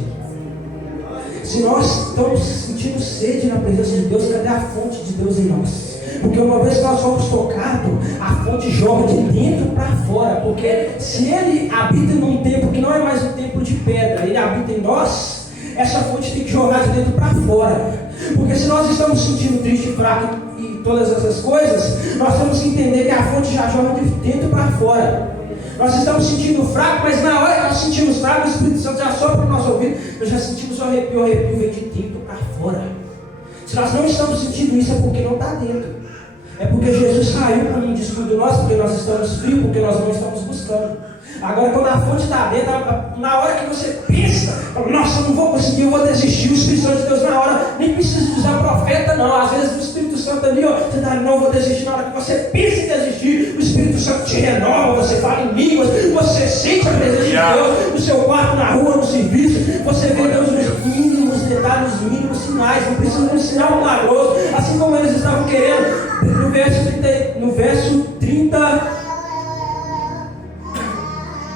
Se nós estamos sentindo sede na presença de Deus, cadê a fonte de Deus em nós? Porque uma vez que nós somos tocados, a fonte jorra de dentro para fora. Porque se ele habita num templo que não é mais um templo de pedra, ele habita em nós, essa fonte tem que jorrar de dentro para fora. Porque se nós estamos sentindo triste, fraco e todas essas coisas, nós temos que entender que a fonte já jorra de dentro para fora. Nós estamos sentindo fraco, mas na hora que nós sentimos fraco, o Espírito Santo já sopra no nosso ouvido, nós já sentimos o arrepio vem de dentro para fora. Se nós não estamos sentindo isso, é porque não está dentro. É porque Jesus saiu para um descuido nosso, porque nós estamos frios, porque nós não estamos buscando. Agora, quando a fonte está dentro, na hora que você pensa, nossa, eu não vou conseguir, eu vou desistir, o Espírito Santo de Deus na hora, nem precisa usar profeta não, às vezes o Espírito Santo ali, ó, você está, não, eu vou desistir. Na hora que você pensa em desistir, o Espírito Santo te renova, você fala em línguas, você sente a presença de Deus no seu quarto, na rua, no serviço, você vê Deus nos mínimos detalhes, nos mínimos sinais, não precisa de um sinal milagroso, assim como eles estavam querendo.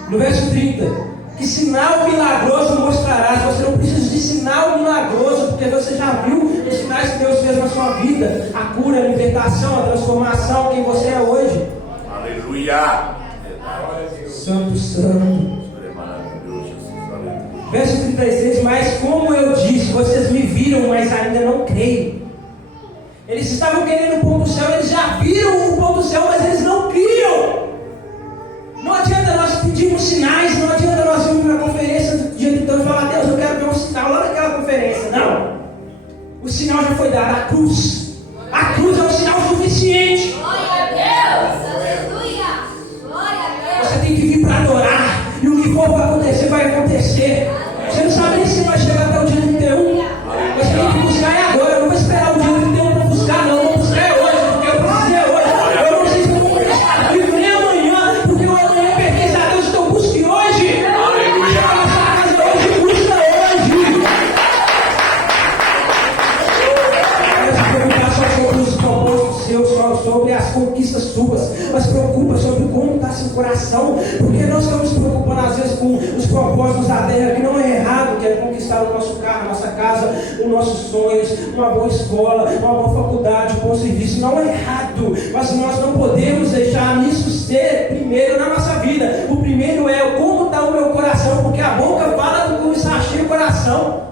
No verso 30, que sinal milagroso mostrarás? Você não precisa de sinal milagroso, porque você já viu os sinais que Deus fez na sua vida, a cura, a libertação, a transformação, quem você é hoje. Aleluia. Santo, santo. Verso 36, mas como eu disse, vocês me viram, mas ainda não creem. Eles estavam querendo o pão do céu, eles já viram o pão do céu, mas eles não criam. Não adianta nós pedirmos sinais, não adianta nós irmos para a conferência do dia de tanto e falar, Deus, eu quero ver um sinal lá naquela conferência. Não. O sinal já foi dado, a cruz. A cruz é um sinal suficiente. Glória a Deus. Aleluia. Glória a Deus. Você tem que vir para adorar. E o que for para acontecer, vai acontecer. Você não sabe nem se vai chegar até o dia 31. Você tem que buscar é agora. Eu não vou esperar o dia 31 para buscar, não. Eu vou buscar é hoje, porque eu preciso é hoje. Eu não sei se eu vou buscar nem amanhã, porque o amanhã pertence a Deus. Então busque hoje. Aleluia. A nossa casa hoje, busca hoje. Não se preocupar só sobre os propósitos seus, só sobre as conquistas suas, mas preocupa sobre como está seu coração, porque nós estamos preocupando às vezes com os propósitos da terra, que não é errado, que é conquistar o nosso carro, a nossa casa, os nossos sonhos, uma boa escola, uma boa faculdade, um bom serviço, não é errado, mas nós não podemos deixar isso ser primeiro na nossa vida. O primeiro é como está o meu coração, porque a boca fala do como está cheio o coração.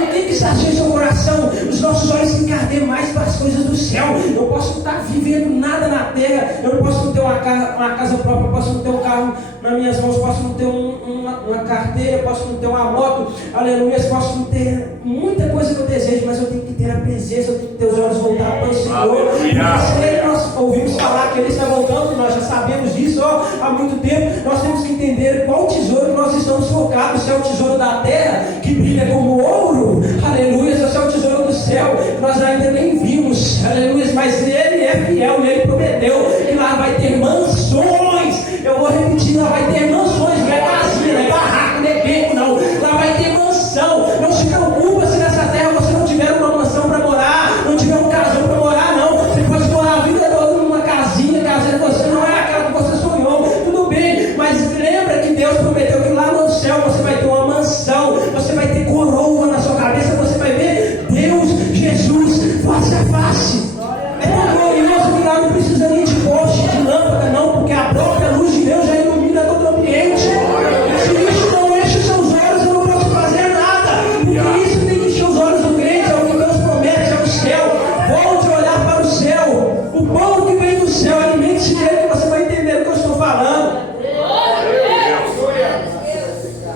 E tem que estar cheio o seu coração. Os nossos olhos têm que arder mais para as coisas do céu. Eu posso estar vivendo nada na terra. Eu não posso não ter uma casa própria. Eu posso não ter um carro nas minhas mãos. Eu posso não ter uma carteira. Eu posso não ter uma moto. Aleluia. Eu posso não ter muita coisa que eu desejo. Mas eu tenho que ter a presença. Eu tenho que ter os olhos voltados para o Senhor. Porque nós ouvimos falar que Ele está voltando. Nós já sabemos disso há muito tempo. Nós temos que entender qual tesouro nós estamos focados. Se é o tesouro da terra, que brilha como ouro, aleluia, esse é o tesouro do céu, nós ainda nem vimos, aleluia, mas Ele é fiel e Ele prometeu que lá vai ter mansões. Eu vou repetir, lá vai ter mansões, não é casinha, não é barraco, não é beco, não, lá vai ter mansão. Não se preocupa se nessa terra você não tiver uma mansão para morar, não tiver um casão para morar, não. Você pode morar a vida toda numa casinha, casinha você não é aquela que você sonhou, tudo bem, mas lembra que Deus prometeu que lá no céu você vai ter uma mansão, você vai ter coroa na sua cabeça, você vai ver Deus, Jesus, face a face. É tão glorioso que lá não precisa nem de poste, de lâmpada, não, porque a própria luz de Deus já ilumina todo o ambiente. Se isso não enche os seus olhos, eu não posso fazer nada, porque isso tem que encher os olhos do crente, é o que Deus promete, é o céu. Volte a olhar para o céu, o pão que vem do céu, alimente-se dele, que você vai entender o que eu estou falando.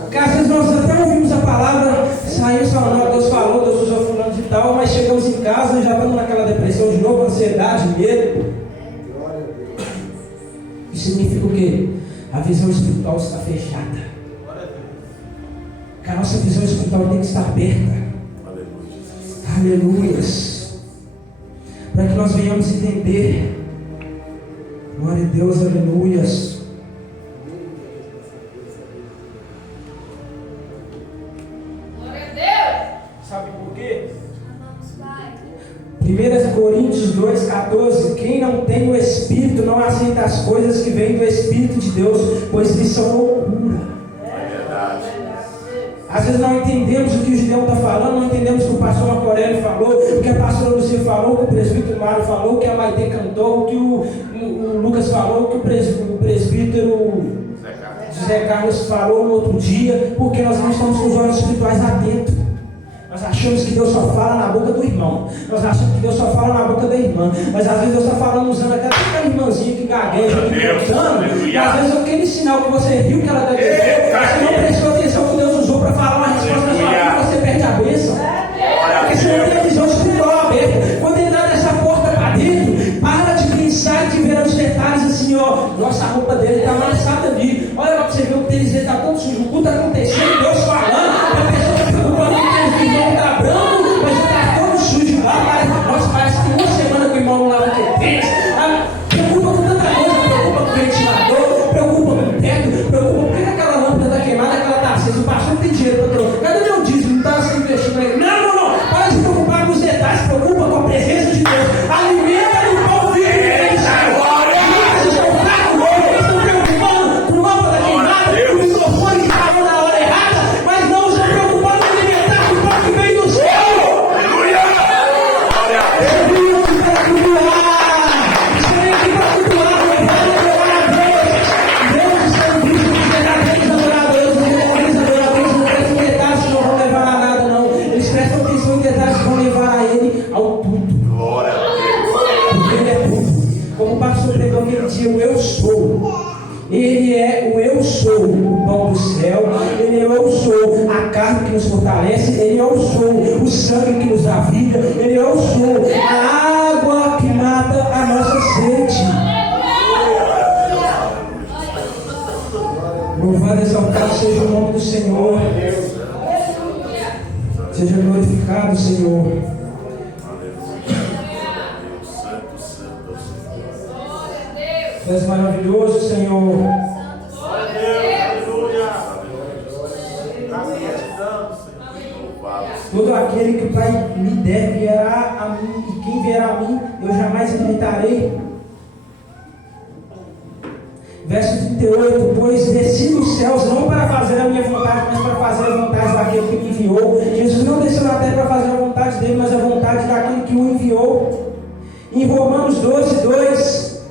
Porque às vezes nós até ouvimos a palavra, saímos falando, Deus falou, Deus usou fulano de tal, mas chegamos em casa e já estamos naquela depressão de novo, ansiedade, medo. Isso significa o quê? A visão espiritual está fechada. Que a nossa visão espiritual tem que estar aberta. Aleluias. Para que nós venhamos entender. Glória a Deus, aleluias. Sabe por quê? 1 Coríntios 2,14. Quem não tem o Espírito não aceita as coisas que vêm do Espírito de Deus, pois eles são loucura. É verdade. Às vezes não entendemos o que o Gideão está falando, não entendemos o que o pastor Marco Aurélio falou, o que a pastora Lucia falou, o que o presbítero Mário falou, o que a Maite cantou, o que o Lucas falou, o que o presbítero Zé Carlos falou no outro dia, porque nós não estamos com os olhos espirituais atentos. Nós achamos que Deus só fala na boca do irmão. Nós achamos que Deus só fala na boca da irmã. Mas às vezes Deus está falando usando aquela irmãzinha que gagueja, que cantando. E às vezes aquele sinal que você riu que ela gaguejou, você não prestou atenção que Deus usou para falar uma resposta na sua vida, você perde a bênção. Porque você não tem a visão espiritual aberta. Quando entrar nessa porta para dentro, para de pensar e de ver os detalhes assim, ó. Nossa, a roupa dele está amassada ali. Olha lá para você ver o tênis dele está todo sujo. O culto está acontecendo, Deus falando. A pessoa está preocupada com o irmão está branco, mas está todo sujo lá. Nossa, parece que uma semana que o irmão não lava o tênis. Preocupa com tanta coisa, preocupa com o ventilador, preocupa com o teto, preocupa porque aquela lâmpada está queimada, aquela está acesa. O pastor não tem dinheiro para trocar. Cadê meu dízimo? Não está se investindo aí. Não. Para de se preocupar com os detalhes, preocupa com a presença de Deus. Alimenta o pão vivo que vem do céu. Vocês estão fracos hoje, eles estão preocupando com lâmpada queimada, com o microfone que estava na hora errada, mas não estão preocupados em alimentar o pão que vem do céu. Aleluia! Glória a Deus! Eu vim aqui para cultuar. Estarei aqui para cultuar, adorar a Deus. Deus está em Cristo, os verdadeiros adoradores, os verdadeiros adoradores não prestam detalhes que não vão levar a nada, não. Eles prestam atenção em detalhes que vão levar a Ele ao tudo. Glória a Deus! Porque Ele é tudo. Como o pastor pregou aquele dia, o eu sou. Ele é o eu sou, o pão do céu. Ele é o eu sou, a carne que nos fortalece. Ele é o eu sou, o sangue que nos dá vida. Ele é o eu sou, a seja o nome do Senhor. Seja glorificado, Senhor. Tu és maravilhoso, Senhor. Todo aquele que o Pai me der virá a mim, e quem vier a mim, eu jamais rejeitarei. Verso 38, pois desci dos céus não para fazer a minha vontade, mas para fazer a vontade daquele que me enviou. Jesus não desceu na terra para fazer a vontade dele, mas a vontade daquele que o enviou. Em Romanos 12, 2,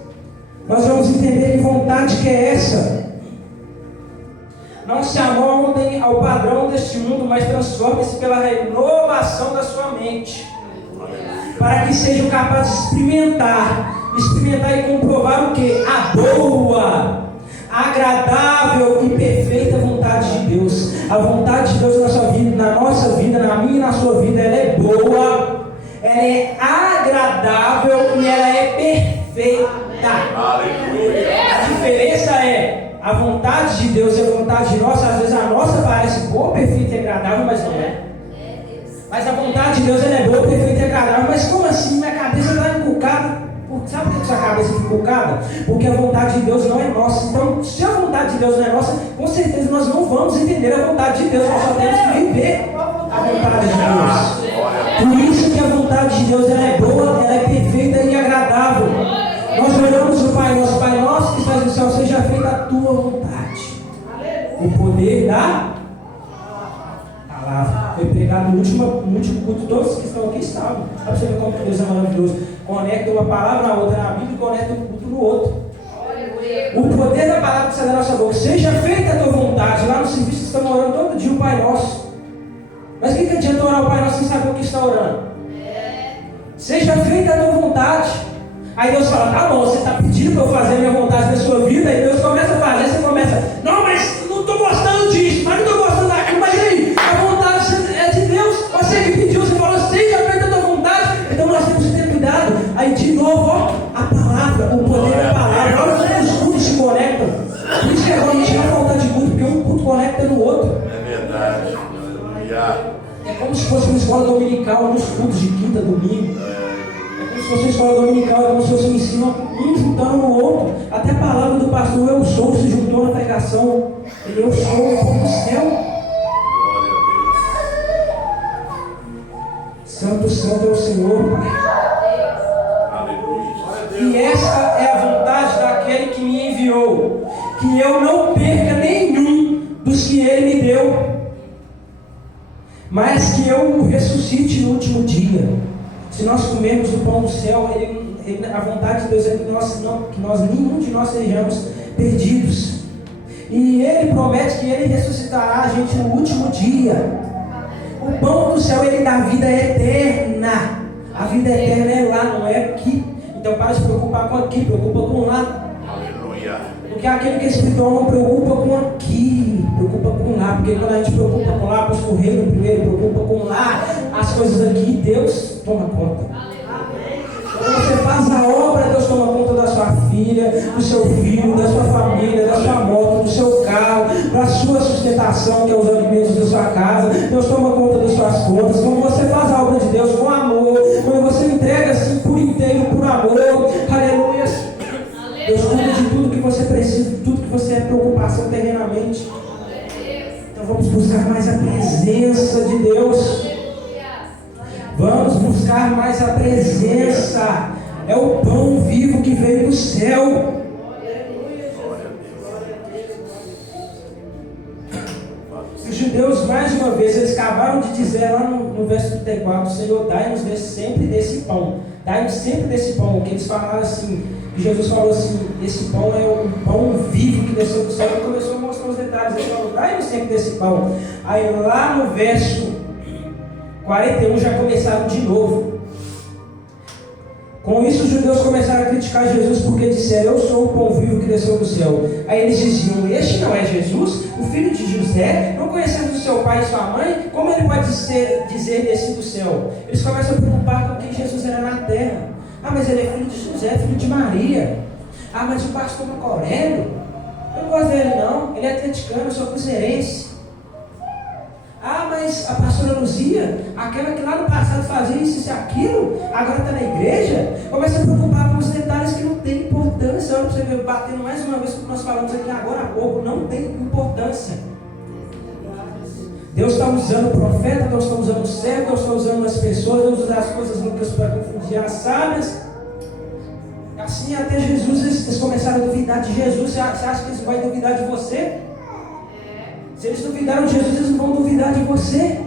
nós vamos entender que vontade que é essa. Não se amoldem ao padrão deste mundo, mas transformem-se pela renovação da sua mente, para que sejam capazes de experimentar e comprovar o que? A boa, agradável e perfeita vontade de Deus. A vontade de Deus na nossa vida, na minha e na sua vida, ela é boa, ela é agradável e ela é perfeita. Aleluia. A diferença é a vontade de Deus e a vontade de nós. Às vezes a nossa parece boa, perfeita e agradável, mas não é. Mas a vontade de Deus ela é boa, perfeita e agradável. Mas como assim? Minha cabeça está encucada. Sabe por que sua cabeça fica encucada? Porque a vontade de Deus não é nossa. Então, se a vontade de Deus não é nossa, com certeza nós não vamos entender a vontade de Deus. Nós só temos que viver a vontade de Deus. Por isso que a vontade de Deus ela é boa, ela é perfeita e agradável. Nós oramos o Pai nosso que estás no céu, seja feita a tua vontade. O poder da palavra foi pregado no último culto. Todos que estão aqui estavam. Para você ver como Deus é maravilhoso. Conecta uma palavra na outra, na Bíblia, e conecta um culto no outro. O poder da palavra que sai da nossa boca. Seja feita a tua vontade. Lá no serviço estamos orando todo dia o Pai Nosso. Mas o que adianta orar o Pai Nosso sem saber o que está orando? Seja feita a tua vontade. Aí Deus fala, tá bom, você está pedindo para eu fazer a minha vontade na sua vida. Aí Deus começa a fazer, você começa, não, mas não estou gostando disso, mas não estou gostando daquilo. Mas e aí? A vontade é de Deus. Você que pediu, você falou, seja feita a tua vontade. Então nós temos que ter cuidado. Aí de novo, ó, a palavra, o poder da palavra. Olha como os cultos se conectam. Por isso que agora a gente vai faltar de culto, porque um culto conecta no outro. É verdade. Aleluia. É como se fosse uma escola dominical, nos cultos de quinta, domingo. Se você escola dominical, é como se você ensina um juntando no outro. Até a palavra do pastor eu sou se juntou na pregação. Ele eu sou o povo do céu. Glória a Deus. Santo, santo é o Senhor, Pai. Aleluia. E essa é a vontade daquele que me enviou, que eu não perca nenhum dos que ele me deu, mas que eu o ressuscite no último dia. Se nós comermos o pão do céu, a vontade de Deus é que nenhum de nós sejamos perdidos. E Ele promete que Ele ressuscitará a gente no último dia. O pão do céu, Ele dá vida eterna. A vida eterna é lá, não é aqui. Então para de se preocupar com aqui, preocupa com lá. Aleluia. Porque aquele que é espiritual não preocupa com aqui, preocupa com lá. Porque quando a gente preocupa com lá, busca o reino primeiro, preocupa com lá, as coisas aqui, Deus toma conta. Quando você faz a obra, Deus toma conta da sua filha, do seu filho, da sua família, da sua moto, do seu carro, da sua sustentação, que é os alimentos da sua casa. Deus toma conta das suas contas. Quando você faz a obra de Deus com amor, quando você entrega assim por inteiro, por amor, aleluia, Deus cuida de tudo que você precisa, de tudo que você é preocupação terrenamente. Então vamos buscar mais a presença de Deus. Vamos buscar mais a presença. É o pão vivo que veio do céu. Os judeus, mais uma vez, eles acabaram de dizer lá no verso 34, Senhor, dai-nos sempre desse pão. Dai-nos sempre desse pão. Que eles falaram assim, que Jesus falou assim, esse pão é o pão vivo que desceu do céu. E começou a mostrar os detalhes. Ele falou, dai-nos sempre desse pão. Aí lá no verso 41 já começaram de novo. Com isso os judeus começaram a criticar Jesus porque disseram, eu sou o pão vivo que desceu do céu. Aí eles diziam, este não é Jesus, o filho de José? Não conhecemos o seu pai e sua mãe? Como ele pode dizer descer do céu? Eles começam a preocupar com quem Jesus era na terra. Ah, mas ele é filho de José, filho de Maria. Ah, mas o pastor Marco Aurélio, Eu não gosto dele não, ele é atleticano, eu sou cruzeirense. Ah, mas a pastora Luzia, aquela que lá no passado fazia isso e aquilo, agora está na igreja, começa a preocupar com os detalhes que não tem importância. Olha para você ver, batendo mais uma vez o que nós falamos aqui agora há pouco, não tem importância. Deus está usando o profeta, Deus está usando o servo, Deus está usando as pessoas, Deus usa as coisas loucas para confundir as sábias. Assim até Jesus, eles começaram a duvidar de Jesus. Você acha que eles vão duvidar de você? Se eles duvidaram de Jesus, eles não vão duvidar de você.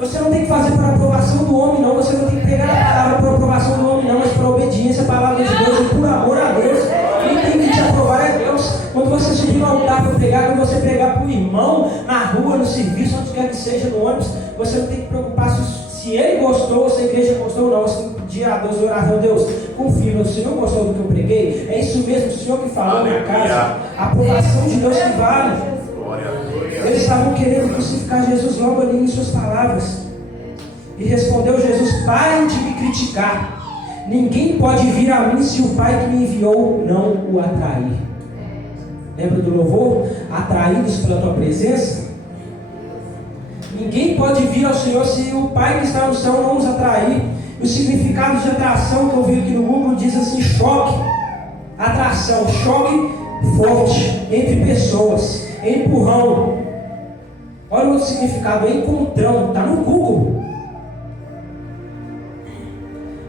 Você não tem que fazer para a aprovação do homem, não. Você não tem que pegar a palavra para a aprovação do homem, não, mas para a obediência à palavra de Deus e por amor a Deus. Quem tem que te aprovar é Deus. Quando você subir no altar para pregar, quando você pregar para o irmão, na rua, no serviço, onde quer que seja, no ônibus, você não tem que preocupar se ele gostou, se a igreja gostou ou não. Você tem que pedir a Deus, orar a Deus. Confirma, se não gostou do que eu preguei, é isso mesmo, o Senhor que falou na casa. A aprovação de Deus que vale. Eles estavam querendo crucificar Jesus logo ali em suas palavras. E respondeu Jesus: parem de me criticar. Ninguém pode vir a mim se o Pai que me enviou não o atrair. Lembra do louvor? Atraídos pela tua presença? Ninguém pode vir ao Senhor se o Pai que está no céu não os atrair. E o significado de atração que eu vi aqui no Google diz assim: choque. Atração, choque forte entre pessoas, empurrão. Olha o outro significado, encontrão, está no Google.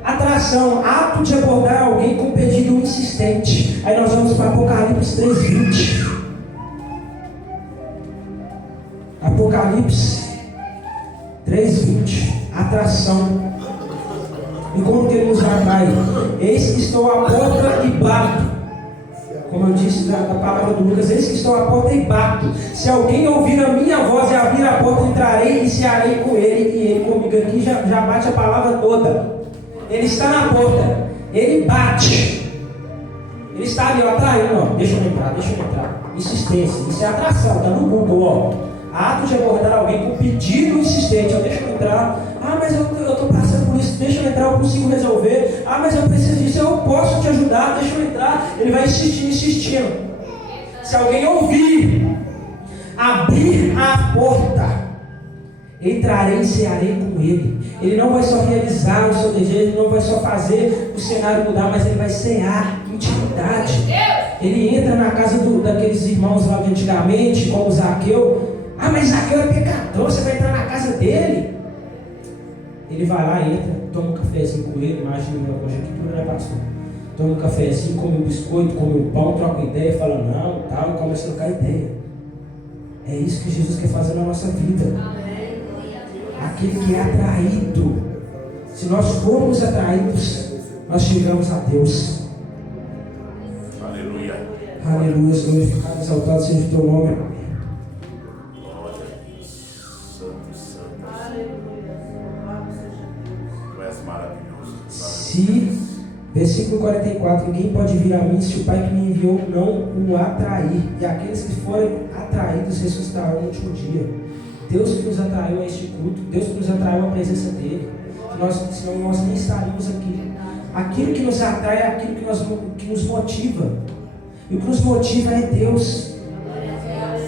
Atração, ato de abordar alguém com pedido insistente. Aí nós vamos para Apocalipse 3:20. Apocalipse 3:20. Atração. E como que ele nos atrai? Eis que estou à porta e bato. Como eu disse da palavra do Lucas, eis que estou à porta e bato. Se alguém ouvir a minha voz e abrir a porta, entrarei e cearei com ele e ele comigo. Aqui já bate a palavra toda. Ele está na porta, ele bate. Ele está ali, ó, atraindo, ó. Deixa eu entrar. Insistência, isso é atração, está no Google, ó. Ato de abordar alguém com pedido insistente, ó, deixa eu entrar. Ah, mas eu estou passando por isso, deixa eu entrar, eu consigo resolver. Ah, mas eu preciso disso, eu posso te ajudar, deixa eu entrar. Ele vai insistindo. Se alguém ouvir, abrir a porta, entrarei e cearei com ele. Ele não vai só realizar o seu desejo, ele não vai só fazer o cenário mudar, mas ele vai cear intimidade. Ele entra na casa daqueles irmãos lá de antigamente, como Zaqueu. Ah, mas Zaqueu é pecador, você vai entrar na casa dele? Ele vai lá, entra, toma um cafezinho com ele, imagina a minha conjectura, né, pastor? Toma um cafezinho, come um biscoito, come um pão, troca ideia, fala não, tal, e começa a trocar ideia. É isso que Jesus quer fazer na nossa vida. Aquele que é atraído. Se nós formos atraídos, nós chegamos a Deus. Aleluia. Aleluia, glorificado, exaltado seja o teu nome. Se, versículo 44, ninguém pode vir a mim se o Pai que me enviou não o atrair. E aqueles que forem atraídos ressuscitarão no último dia. Deus que nos atraiu a este culto, Deus que nos atraiu a presença dele. Senão nós nem estaríamos aqui. Aquilo que nos atrai é aquilo que nos motiva. E o que nos motiva é Deus.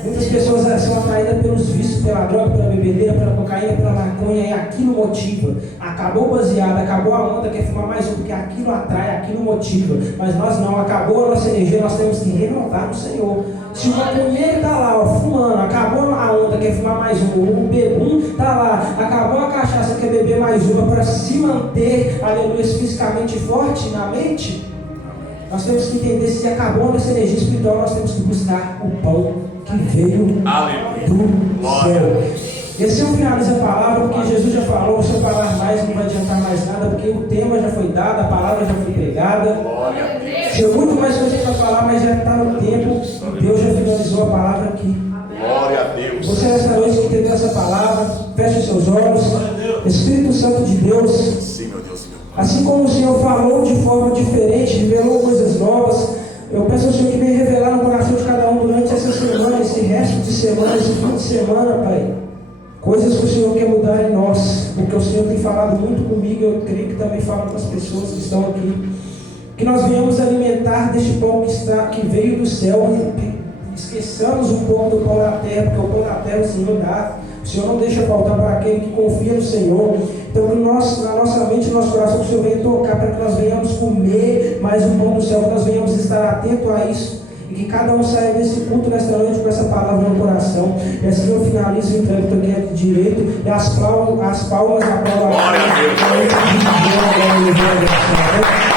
Muitas pessoas são atraídas pelos vícios, pela droga, pela bebedeira, pela cocaína, pela maconha, e aquilo motiva. Acabou o baseado, acabou a onda, quer fumar mais um, porque aquilo atrai, aquilo motiva. Mas nós não, acabou a nossa energia, nós temos que renovar no Senhor. Se o maconheiro está lá, ó, fumando, acabou a onda, quer fumar mais um, o bebum está lá, acabou a cachaça, quer beber mais uma, para se manter, aleluia, fisicamente forte na mente, nós temos que entender, se acabou a nossa energia espiritual, nós temos que buscar o pão que veio do céu. E assim eu finalizo a palavra, porque Jesus já falou, se eu falar mais não vai adiantar mais nada, porque o tema já foi dado, a palavra já foi pregada. Tinha muito mais coisa para falar, mas já está no tempo, e Deus já finalizou a palavra aqui. Glória a Deus. Você nessa noite que entendeu essa palavra, feche os seus olhos. Espírito Santo de Deus, Sim, meu Deus, meu. assim como o Senhor falou de forma diferente, revelou coisas novas, eu peço ao Senhor que venha revelar no coração de cada um durante essa semana, esse resto de semana, esse fim de semana, Pai. Coisas que o Senhor quer mudar em nós, porque o Senhor tem falado muito comigo, eu creio que também fala com as pessoas que estão aqui. Que nós venhamos alimentar deste pão que veio do céu, e esqueçamos um pouco do pão da terra, porque o pão da terra o Senhor dá. O Senhor não deixa faltar para aquele que confia no Senhor. Então, na nossa mente, no nosso coração, que o Senhor venha tocar para que nós venhamos comer mais o pão do céu, que nós venhamos estar atentos a isso. E que cada um saia desse culto nesta noite com essa palavra no coração. E assim eu finalizo o trânsito aqui de direito. E as palmas da palavra. Glória a Deus.